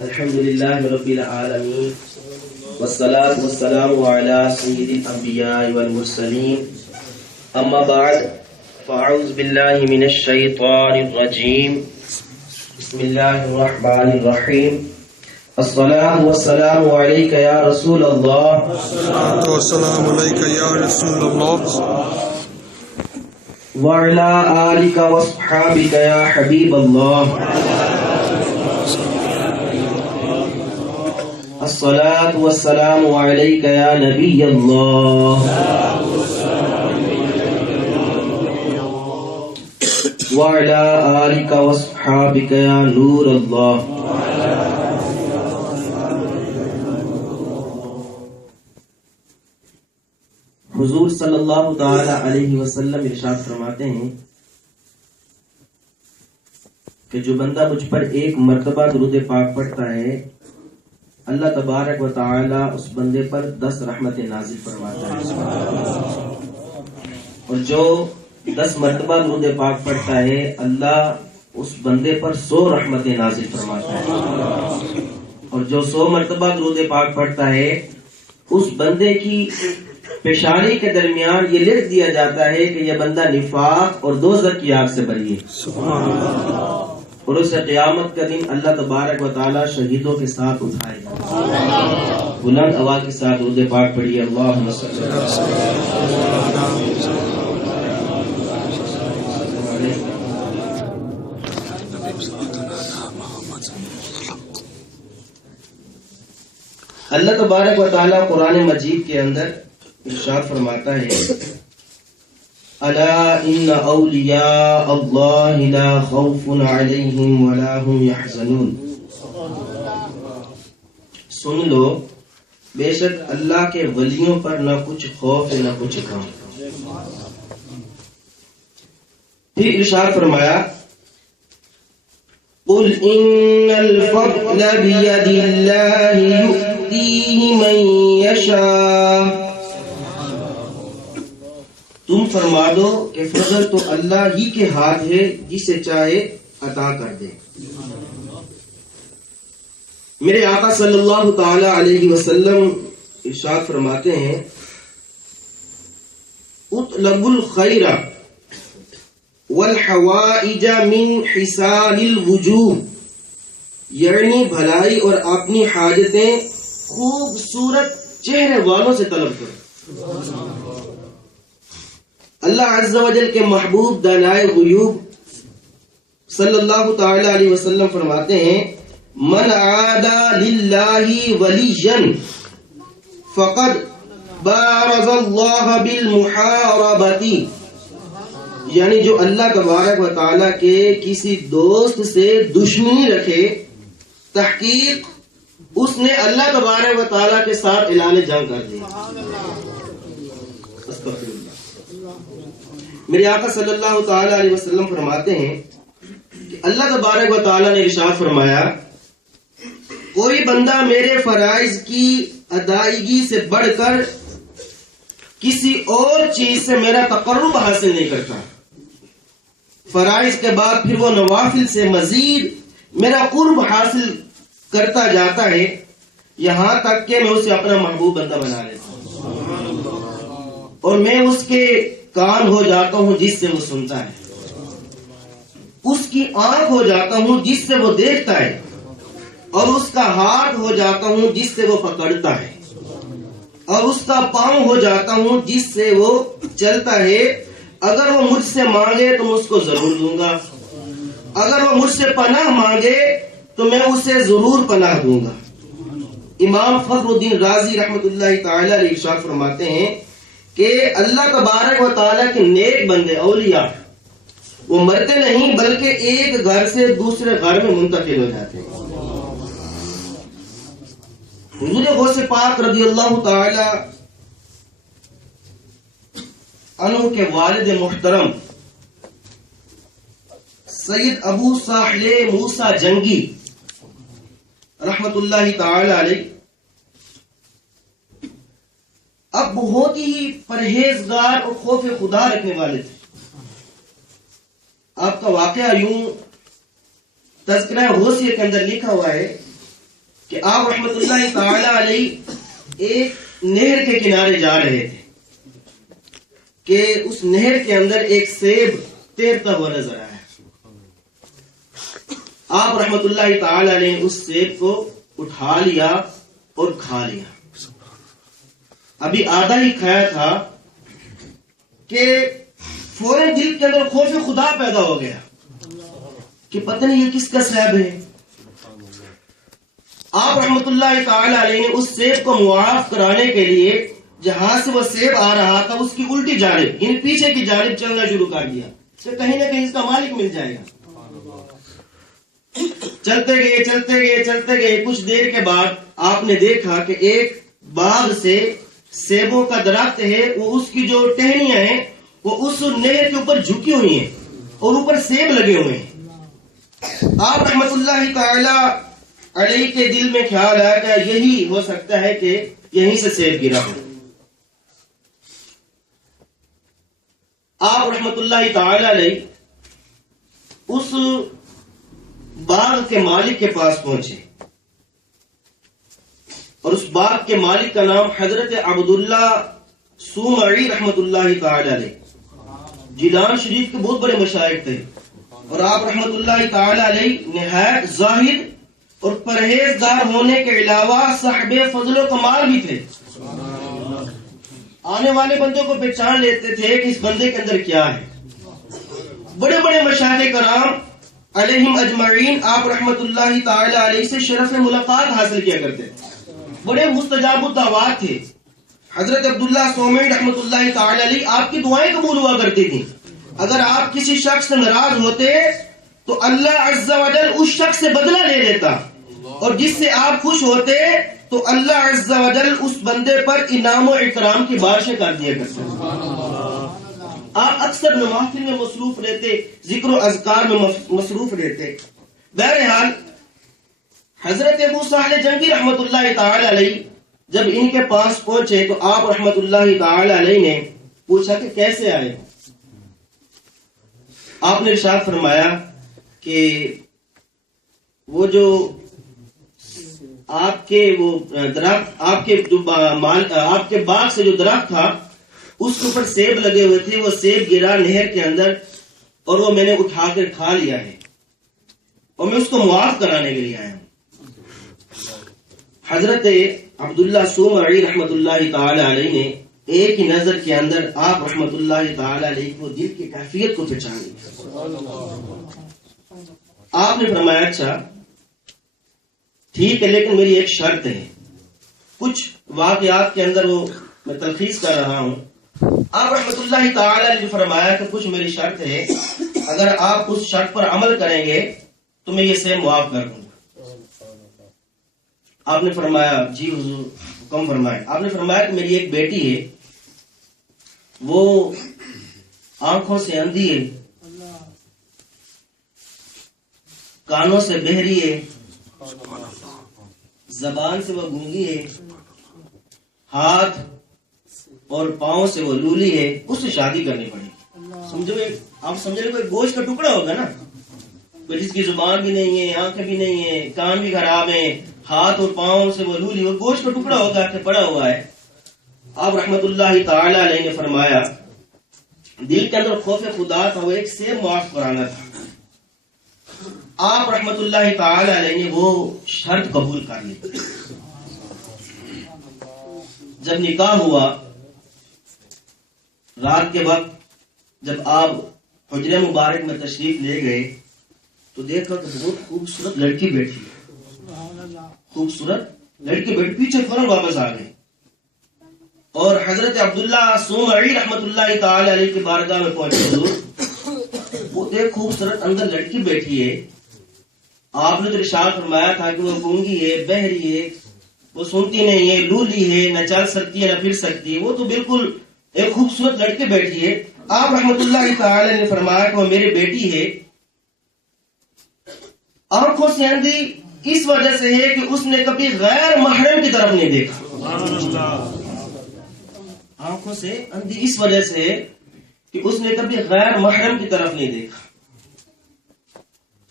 الحمد لله رب العالمين والصلاة والسلام على سيد الأنبياء والمرسلين أما بعد فأعوذ بالله من الشيطان الرجيم بسم الله الرحمن الرحيم الصلاة والسلام عليك يا رسول الله الصلاة والسلام عليك يا رسول الله وعلى آلك وصحابك يا حبيب الله الصلاة والسلام عليك يا نبي الله وعلى آلك وصحابك يا نور الله. حضور صلی اللہ تعالی علیہ وسلم ارشاد فرماتے ہیں کہ جو بندہ مجھ پر ایک مرتبہ درود پاک پڑھتا ہے اللہ تبارک و تعالی اس بندے پر 10 رحمتیں نازل فرماتا ہے، اور جو 10 مرتبہ درود پاک پڑھتا ہے اللہ اس بندے پر 100 رحمتیں نازل فرماتا ہے، اور جو 100 مرتبہ درود پاک پڑھتا ہے اس بندے کی پیشانی کے درمیان یہ لکھ دیا جاتا ہے کہ یہ بندہ نفاق اور دوزخ کی آگ سے بری ہے، اور اسے قیامت کا دن اللہ تبارک و تعالی شہیدوں کے ساتھ اٹھائے گا. بلند آواز کے ساتھ درود پاک پڑھیے. اللہم صلی اللہ اللہ تبارک و تعالی قرآن مجید کے اندر ارشاد فرماتا ہے الا ان اولیاء اللہ لا خوف علیہم ولا هم يحزنون. سن لو بے شک اللہ کے ولیوں پر نہ کچھ خوف ہے نہ کچھ غم. پھر ارشاد فرمایا قل ان الفضل بید اللہ یؤتیہ من یشاء. تم فرما دو کہ فضل تو اللہ ہی کے ہاتھ ہے جسے چاہے عطا کر دے. میرے آقا صلی اللہ تعالی علیہ وسلم ارشاد فرماتے ہیں اطلب الخیر والحوائج من حسال الوجوہ، یعنی بھلائی اور اپنی حاجتیں خوبصورت چہرے والوں سے طلب کرو. اللہ عز و جل کے محبوب دانائے غیوب صلی اللہ تعالی علیہ وسلم فرماتے ہیں من عادى للہ ولیا فقد بارز اللہ بالمحاربۃ، یعنی جو اللہ تبارک و تعالی کے کسی دوست سے دشمنی رکھے تحقیق اس نے اللہ تبارک و تعالی کے ساتھ اعلان جنگ کر دیا. میرے آقا صلی اللہ تعالی علیہ وسلم فرماتے ہیں کہ اللہ تبارک و تعالی نے ارشاد فرمایا کوئی بندہ میرے فرائض کی ادائیگی سے بڑھ کر کسی اور چیز سے میرا تقرب حاصل نہیں کرتا، فرائض کے بعد پھر وہ نوافل سے مزید میرا قرب حاصل کرتا جاتا ہے یہاں تک کہ میں اسے اپنا محبوب بندہ بنا لیتا ہوں، اور میں اس کے کان ہو جاتا ہوں جس سے وہ سنتا ہے، اس کی آنکھ ہو جاتا ہوں جس سے وہ دیکھتا ہے، اور اس کا ہاتھ ہو جاتا ہوں جس سے وہ پکڑتا ہے، اور اس کا پاؤں ہو جاتا ہوں جس سے وہ چلتا ہے. اگر وہ مجھ سے مانگے تو میں اس کو ضرور دوں گا، اگر وہ مجھ سے پناہ مانگے تو میں اسے ضرور پناہ دوں گا. امام فخر الدین رازی رحمت اللہ تعالی علیہ ارشاد فرماتے ہیں کہ اللہ تبارک و تعالیٰ کے نیک بندے اولیاء وہ مرتے نہیں بلکہ ایک گھر سے دوسرے گھر میں منتقل ہو جاتے ہیں. حضور غوث پاک رضی اللہ تعالی عنہ کے والد محترم سید ابو ساحل موسیٰ جنگی رحمت اللہ تعالی علیہ اب بہت ہی پرہیزگار اور خوف خدا رکھنے والے تھے. آپ کا واقعہ یوں تذکرہ غوثیہ کے اندر لکھا ہوا ہے کہ آپ رحمت اللہ تعالی علیہ ایک نہر کے کنارے جا رہے تھے کہ اس نہر کے اندر ایک سیب تیرتا ہوا نظر آیا. آپ رحمت اللہ تعالی علیہ نے اس سیب کو اٹھا لیا اور کھا لیا. ابھی آدھا ہی کھایا تھا کہ فوراً دل کے اندر خوف خدا پیدا ہو گیا کہ پتہ نہیں یہ کس کا سیب ہے. آپ رحمت اللہ تعالی علیہ نے اس سیب کو معاف کرانے کے لیے جہاں سے وہ سیب آ رہا تھا اس کی الٹی جانب یعنی پیچھے کی جانب چلنا شروع کر دیا کہ کہیں نہ کہیں اس کا مالک مل جائے گا. چلتے گئے کچھ دیر کے بعد آپ نے دیکھا کہ ایک باغ سے سیبوں کا درخت ہے, وہ اس کی جو ٹہنیاں ہیں وہ اس نہر کے اوپر جھکی ہوئی ہیں اور اوپر سیب لگے ہوئے ہیں. آپ رحمت اللہ تعالی علیہ کے دل میں خیال آیا کہ یہی ہو سکتا ہے کہ یہیں سے سیب گرا ہو. آپ رحمت اللہ تعالی علیہ اس باغ کے مالک کے پاس پہنچے اور اس باغ کے مالک کا نام حضرت عبداللہ سومعی رحمت اللہ تعالی علیہ جیلان شریف کے بہت بڑے مشائخ تھے, اور آپ رحمت اللہ تعالی علیہ نہایت زاہد اور پرہیزگار ہونے کے علاوہ صاحب فضل و کمال بھی تھے. آنے والے بندوں کو پہچان لیتے تھے کہ اس بندے کے اندر کیا ہے. بڑے بڑے مشائخ کرام علیہم اجمعین آپ رحمت اللہ تعالی علیہ سے شرف ملاقات حاصل کیا کرتے تھے. بڑے مستجاب الدعوات تھے. حضرت عبداللہ سومعی رحمت اللہ تعالی علیہ آپ کی دعائیں قبول ہوا کرتی تھیں. اگر آپ کسی شخص سے ناراض ہوتے تو اللہ عز و جل اس شخص سے بدلہ لے لیتا, اور جس سے آپ خوش ہوتے تو اللہ عز و جل اس بندے پر انعام و اکرام کی بارشیں کر دیا کرتے. آپ اکثر محفل میں مصروف رہتے, ذکر و اذکار میں مصروف رہتے. بہرحال حضرت ابو صالح جنگی رحمت اللہ تعالی علیہ جب ان کے پاس پہنچے تو آپ رحمت اللہ تعالی علیہ نے پوچھا کہ کیسے آئے. آپ نے ارشاد فرمایا کہ وہ جو آپ کے وہ درخت آپ کے باغ سے جو درخت تھا اس کے اوپر سیب لگے ہوئے تھے, وہ سیب گرا نہر کے اندر اور وہ میں نے اٹھا کر کھا لیا ہے اور میں اس کو معاف کرانے کے لیے آیا ہوں. حضرت عبداللہ سومعی رحمت اللہ تعالی علیہ نے ایک ہی نظر کے اندر آپ رحمت اللہ تعالی علیہ کو دل کی کیفیت کو پہچان لیا. آپ نے فرمایا اچھا ٹھیک ہے, لیکن میری ایک شرط ہے. کچھ واقعات کے اندر وہ میں تلخیص کر رہا ہوں. آپ رحمت اللہ تعالی علیہ نے فرمایا کہ کچھ میری شرط ہے, اگر آپ اس شرط پر عمل کریں گے تو میں یہ سیب معاف کر دوں گا. آپ نے فرمایا جی حضور حکم فرمائے. آپ نے فرمایا کہ میری ایک بیٹی ہے, وہ آنکھوں سے اندھی ہے, کانوں سے بہری ہے, زبان سے وہ گونگی ہے, ہاتھ اور پاؤں سے وہ لولی ہے. اس سے شادی کرنی پڑے. سمجھو آپ سمجھ رہے کوئی گوشت کا ٹکڑا ہوگا نا, جس کی زبان بھی نہیں ہے, آنکھیں بھی نہیں ہے, کان بھی خراب ہیں, ہاتھ اور پاؤں سے وہ لولی, وہ گوشت کا ٹکڑا ہوگا کہ پڑا ہوا ہے. آپ رحمت اللہ تعالی علیہ نے فرمایا دل کے اندر خوف خدا تھا, وہ ایک سیب معاف کرانا تھا. آپ رحمت اللہ تعالی علیہ نے وہ شرط قبول کر لی. جب نکاح ہوا رات کے وقت, جب آپ حجرے مبارک میں تشریف لے گئے تو دیکھا کہ بہت خوبصورت لڑکی بیٹھی ہے. خوبصورت لڑکی بیٹھی, پیچھے فوراً واپس آ گئے اور حضرت عبداللہ سومعی رحمت اللہ تعالی علیہ کی بارگاہ میں پہنچے. وہ ایک خوبصورت اندر لڑکی بیٹھی ہے. آپ نے تو ارشاد فرمایا تھا کہ وہ گونگی ہے, بہری ہے, وہ سنتی نہیں ہے, لولی ہے, نہ چل سکتی ہے نہ پھر سکتی ہے. وہ تو بالکل ایک خوبصورت لڑکی بیٹھی ہے. آپ رحمت اللہ تعالی نے فرمایا کہ وہ میری بیٹی ہے, آنکھوں سے اندھی اس وجہ سے ہے کہ اس نے کبھی غیر محرم کی طرف نہیں دیکھا. آنکھوں سے اندھی اس وجہ سے کہ اس نے کبھی غیر محرم کی طرف نہیں دیکھا.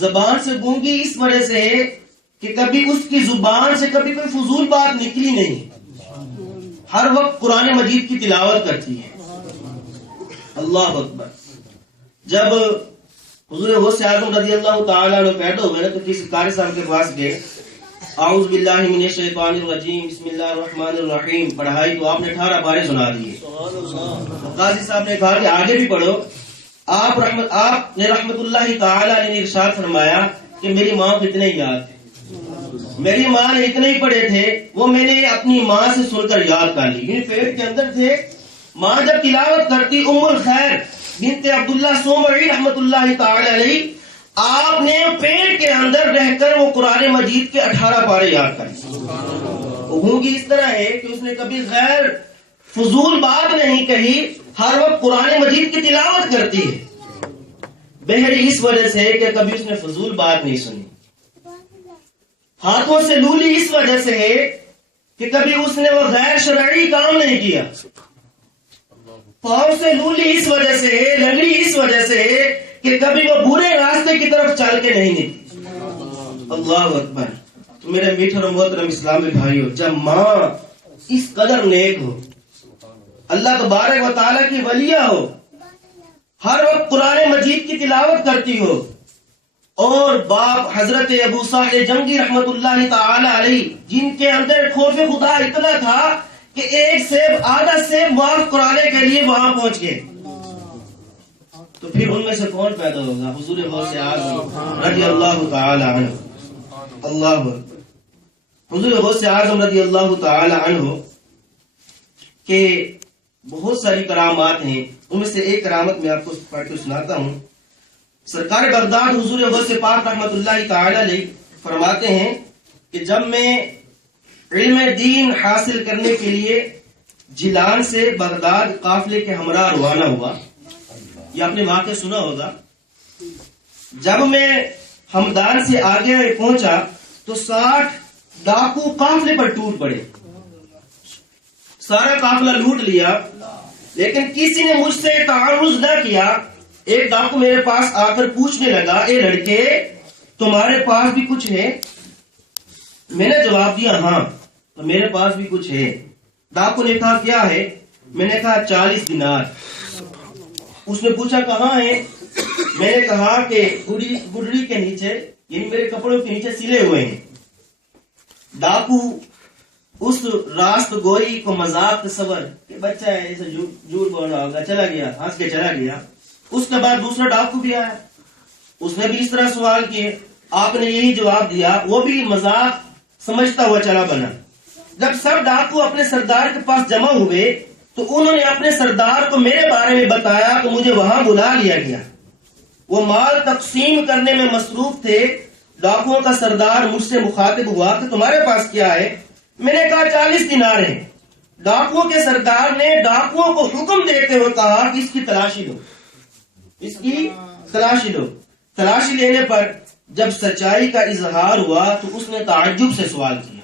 زبان سے گونگی اس وجہ سے ہے کہ کبھی اس کی زبان سے کبھی کوئی فضول بات نکلی نہیں، ہر وقت قرآن مجید کی تلاوت کرتی ہے۔ اللہ اکبر۔ جب حضور غوث اعظم رضی اللہ تعالیٰ عنہ پیدا ہوئے نا تو کسی قاری صاحب کے پاس گئے، اعوذ باللہ من الشیطان الرجیم بسم اللہ الرحمن الرحیم پڑھائی تو آپ نے 18 بارے سنا دیے۔ قاضی صاحب نے کہا کہ آگے بھی پڑھو۔ آپ نے رحمت اللہ تعالی علیہ نے ارشاد فرمایا کہ میری ماں کو اتنے یاد ہے، میری ماں نے اتنے ہی پڑھے تھے، وہ میں نے اپنی ماں سے سن کر یاد کر لی۔ یعنی پیٹ کے اندر تھے، ماں جب تلاوت کرتی ام الخیر بنت عبداللہ سومری رحمت اللہ تعالی علیہ، آپ نے پیٹ کے اندر رہ کر وہ قرآن مجید کے 18 پارے یاد کر لی۔ گونگی اس طرح ہے کہ اس نے کبھی غیر فضول بات نہیں کہی، ہر وقت قرآن مجید کی تلاوت کرتی ہے۔ بہری اس وجہ سے کہ کبھی اس نے فضول بات نہیں سنی۔ ہاتھوں سے لولی اس وجہ سے ہے کہ کبھی اس نے وہ غیر شرعی کام نہیں کیا۔ پاؤں سے لولی اس وجہ سے ہے، لنگڑی اس وجہ سے ہے کہ کبھی وہ برے راستے کی طرف چل کے نہیں نکلی۔ اللہ اکبر۔ تو میرے میٹھے اور محترم اسلامی بھائیو، جب ماں اس قدر نیک ہو، اللہ تبارک و تعالیٰ کی ولیہ ہو، ہر وقت قرآن مجید کی تلاوت کرتی ہو، اور باپ حضرت ابو صالح جنگی رحمت اللہ تعالی علیہ جن کے اندر خوف خدا اتنا تھا کہ ایک سیب آدھا سیب معاف کرانے کے لیے وہاں پہنچ گئے، تو پھر ان میں سے کون پیدا ہوگا؟ حضور غوث اعظم رضی اللہ تعالی عنہ۔ اللہ اکبر۔ حضور غوث اعظم رضی اللہ تعالی عنہ کہ بہت ساری کرامات ہیں، ان میں سے ایک کرامت میں آپ کو پڑھ کے سناتا ہوں۔ سرکار بغداد حضور غوث پاک رحمت اللہ تعالی علیہ فرماتے ہیں کہ جب میں علم دین حاصل کرنے کے لیے جیلان سے بغداد قافلے کے ہمراہ روانہ ہوا، یہ آپ نے واقعہ سنا ہوگا، جب میں ہمدان سے آگے پہنچا تو 60 ڈاکو قافلے پر ٹوٹ پڑے، سارا قافلہ لوٹ لیا، لیکن کسی نے مجھ سے تعرض نہ کیا۔ ایک ڈاکو میرے پاس آ کر پوچھنے لگا، اے لڑکے تمہارے پاس بھی کچھ ہے؟ میں نے جواب دیا ہاں، تو میرے پاس بھی کچھ ہے۔ ڈاکو نے کہا کیا ہے؟ میں نے کہا 40 دینار۔ اس نے پوچھا کہاں ہے؟ میں نے کہا کہ گڈڑی کے نیچے، یعنی میرے کپڑوں کے نیچے سلے ہوئے ہیں۔ ڈاکو اس راست گوئی کو مذاق تصور کہ بچہ ہے ایسے جھوٹ بول رہا ہوگا، چلا گیا، ہنس کے چلا گیا۔ اس کے بعد دوسرا ڈاکو بھی آیا، اس نے بھی اس طرح سوال کیے، آپ نے یہی جواب دیا، وہ بھی مذاق سمجھتا ہوا چلا بنا۔ جب سب ڈاکو اپنے سردار کے پاس جمع ہوئے تو انہوں نے اپنے سردار کو میرے بارے میں بتایا تو مجھے وہاں بلا لیا گیا۔ وہ مال تقسیم کرنے میں مصروف تھے۔ ڈاکوؤں کا سردار مجھ سے مخاطب ہوا کہ تمہارے پاس کیا ہے؟ میں نے کہا 40 دینار ہیں۔ ڈاکوؤں کے سردار نے ڈاکوؤں کو حکم دیتے ہوئے کہا کہ اس کی تلاشی لو، اس کی تلاشی لو۔ تلاشی لینے پر جب سچائی کا اظہار ہوا تو اس نے تعجب سے سوال کیا،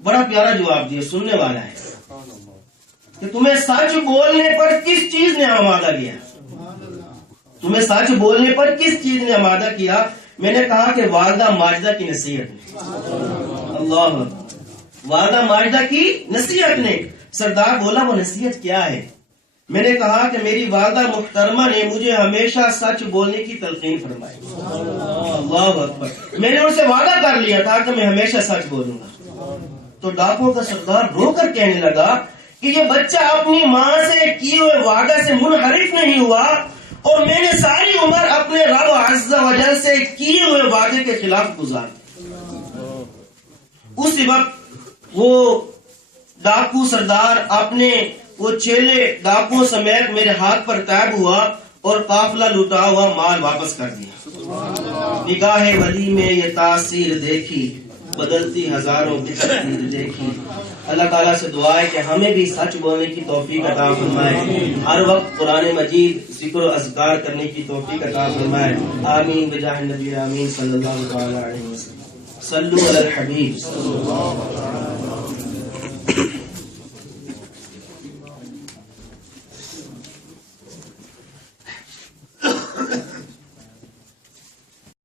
بڑا پیارا جواب دیا، سننے والا ہے کہ تمہیں سچ بولنے پر کس چیز نے آمادہ کیا؟ تمہیں سچ بولنے پر کس چیز نے آمادہ کیا؟ میں نے کہا کہ والدہ ماجدہ کی نصیحت۔ اللہ، والدہ ماجدہ کی نصیحت نے۔ سردار بولا وہ نصیحت کیا ہے؟ میں نے کہا کہ میری والدہ محترمہ نے مجھے ہمیشہ سچ بولنے کی تلقین فرمائی۔ اللہ اکبر۔ میں نے ان سے وعدہ کر لیا تھا کہ میں ہمیشہ سچ بولوں گا۔ تو ڈاکو کا سردار رو کر کہنے لگا کہ یہ بچہ اپنی ماں سے کیے ہوئے وعدہ سے منحرف نہیں ہوا، اور میں نے ساری عمر اپنے رب عز و جل سے کیے ہوئے وعدے کے خلاف گزار۔ اس وقت وہ ڈاکو سردار اپنے وہ چیلے ڈاکو سمیت میرے ہاتھ پر طیب ہوا اور قافلہ لوٹا ہوا مال واپس کر دیا۔ نگاہ ولی میں یہ تاثیر دیکھی، بدلتی ہزاروں کی تقدیر دیکھی۔ اللہ تعالیٰ سے دعا ہے کہ ہمیں بھی سچ بولنے کی توفیق عطا فرمائے، ہر وقت قرآن مجید ذکر و اذکار کرنے کی توفیق عطا فرمائے۔ آمین بجاہ النبی آمین صلی اللہ علیہ وسلم۔ صلو علی الحبیب۔